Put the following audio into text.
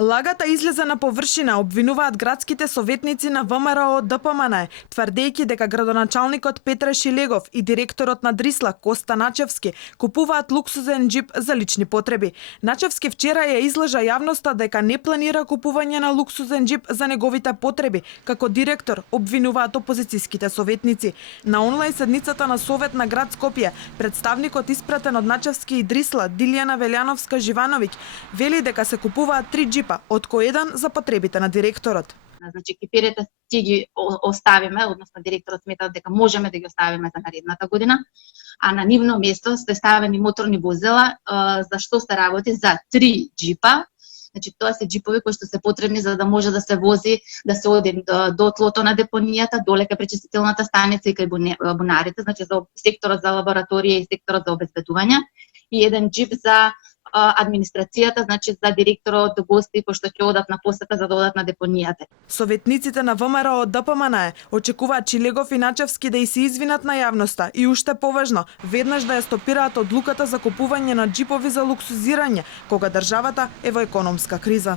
Лагата излезе на површина, обвинуваат градските советници на ВМРО ДПМН, тврдејќи дека градоначалникот Петре Шилегов и директорот на Дрисла Коста Начевски купуваат луксузен џип за лични потреби. Начевски вчера ја излажа јавноста дека не планира купување на луксузен џип за неговите потреби, како директор, обвинуваат опозицијските советници. На онлайн седницата на Совет на град Скопје, представникот испратен од Начевски и Дрисла, Дилјана Велјановска Живановиќ, вели дека се купуваат 3 џипа, од кој еден за потребите на директорот. Значи, кипирите ќе ги оставиме, односно директорот смета дека можеме да ги оставиме за наредната година, а на нивно место се ставени моторни возила, за што се работи за 3 џипа. Значи, тоа се џипови кои што се потребни за да може да се вози, да се оди до тлото на депонијата, доле кај пречистителната станица и кај бунарите, значи за секторот за лабораторија и секторот за обезбедување, и еден џип за администрацијата, значи за директорот, гости кои што ќе одат на посета за да одат на депонијата. Советниците на ВМРО ДПМН очекуваат Шилегов и Начевски да и се извинат на јавноста и уште поважно, веднаш да ја стопираат одлуката за купување на џипови за луксузирање, кога државата е во економска криза.